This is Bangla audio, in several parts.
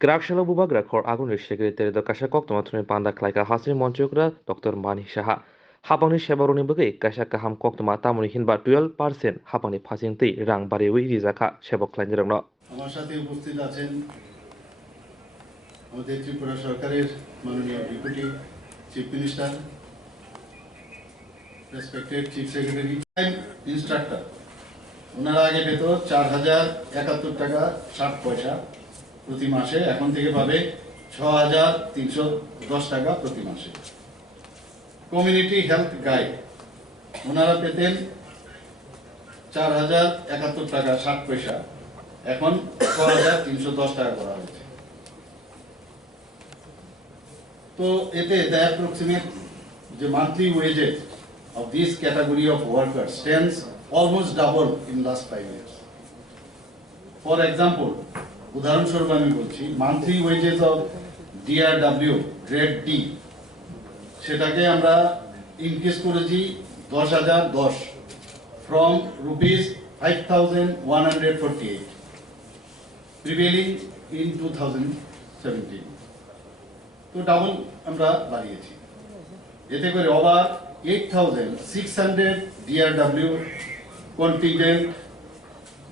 Grakshala bubagra khor agun rishegre tere do kasha kok tomathune panda klaika hasri monchokra Dr. Mani Saha. Haphangni sebaroni bage kasha kaham kok tomata muni hinba 12% haphangni phasingti rang Baririoi rijaka Sebok Khainairokno. আমার সাথে উপস্থিত আছেন আমাদের ত্রিপুরা সরকারের মাননীয় deputy chief minister, respected chief secretary, instructor. ওনারা আগে পেত 4071 টাকা 60 পয়সা প্রতি মাসে, এখন থেকে পাবে 6310 টাকা প্রতি মাসে। কমিউনিটি হেলথ গাইড ওনারা পেতেন 4071 টাকা 60 পয়সা, এখন 6310 টাকা করা হয়েছে। তো এতে the approximate the monthly wages of this category of workers stands almost double in last 5 years. For example, উদাহরণস্বরূপ আমি বলছি, monthly wages of DRW grade D সেটাকে আমরা ইনক্রিজ করেছি 10,010 from rupees 5,148 prevailing in 2017. তো ডাবল আমরা বাড়িয়েছি। এতে করে over 8,600 DRW contingent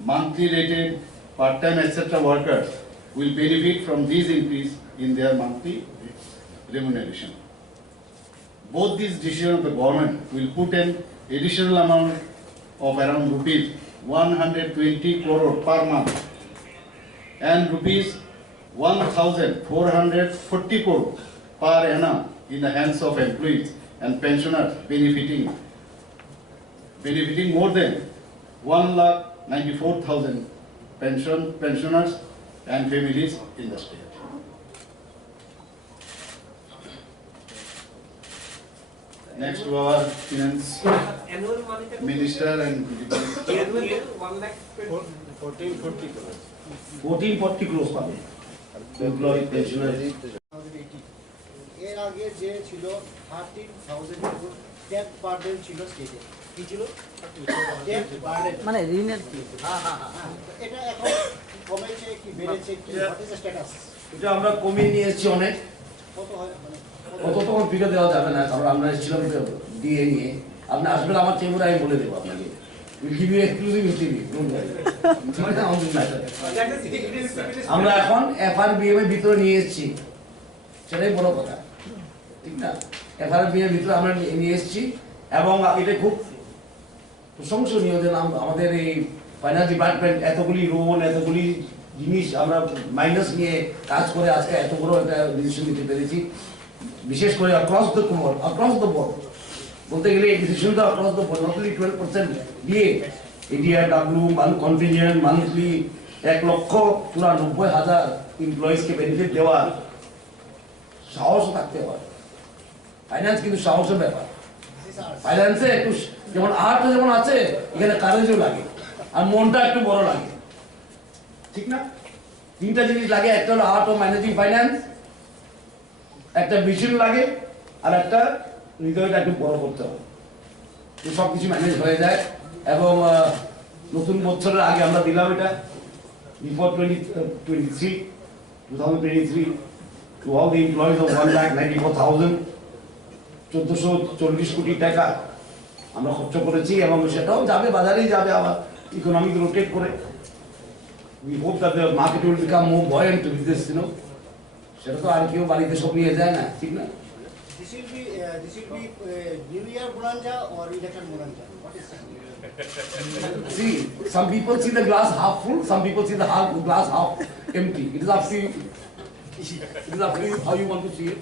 monthly rated part-time etc. workers will benefit from this increase in their monthly remuneration. Both these decisions of the government will put an additional amount of around rupees 120 crore per month and rupees 1,440 crore per annum in the hands of employees and pensioners benefiting more than 1,94,000 pensioners and families in the state. Next to our finance minister and 1440 crores পাবে এমপ্লয়ি পেনশনার। এর আগে যে ছিল 13,000 crore ট্যাক্স বার্ডেন ছিল স্টেটে। কি ছিল? ট্যাক্স বার্ডেন মানে ঋণের কি? এটা এখন কমেছে কি বেড়েছে কি, হোয়াট ইজ দ্য স্ট্যাটাস? এটা আমরা কমিয়ে নিয়েছি অনেক। কত হয় মানে কত তখন ফিগার দেওয়া যাবে না, কারণ আমরা ছিলাম দিয়ে নিয়ে। আপনি আসবেন আমার চেম্বারে, আমি বলে দেবো আপনাকে। আমরা এখন FRBM এর ভিতরে নিয়ে এসেছি, সেটাই বড় কথা, ঠিক না? FRBM এর ভিতরে আমরা নিয়ে এসেছি এবং এটা খুব প্রশংসনীয় যে আমাদের এই ফাইন্যান্স ডিপার্টমেন্ট এতগুলি লোন, এতগুলি জিনিস আমরা মাইনাস নিয়ে কাজ করে আজকে এত বড় একটা ডিসিশন নিতে পেরেছি। বিশেষ করে অ্যাক্রস দ্য বোর্ড বলতে গেলে এই ডিসিশনটা across the board, not only 12% দিয়ে ADRW কন্টিনজেন্ট মান্থলি 1,94,000 এমপ্লয়িজকে বেনিফিট দেওয়ার সাহসও থাকতে হয়। ফাইন্যান্স কিন্তু সাহসের ব্যাপার। ফাইন্যান্সে একটু যেমন আর্টটা যেমন আছে, এখানে কারেজও লাগে আর মনটা একটু বড় লাগে, ঠিক না? তিনটা জিনিস লাগে, একটা হলো আর্ট অফ ম্যানেজিং ফাইন্যান্স, একটা ভিশন লাগে, আর একটা হৃদয়টা একটু বড় করতে হবে। সব কিছু ম্যানেজ হয়ে যায়। এবং নতুন বছরের আগে আমরা দিলাম এটা before 2023 to all the employees of 1,94,000 1440 কোটি টাকা আমরা খরচ করেছি এবং সেটাও যাবে, বাজারেই যাবে, আবার ইকোনমিক রোটেট করে। We hope that the market will become more buoyant with this, সেটা তো আর কেউ বাড়িতে সব নিয়ে যায় না, ঠিক না? This will be New Year bonanza or election bonanza? What is that? See, some people see the glass half full, some people see the glass half empty. It is up to you. It is up to you how you want to see it.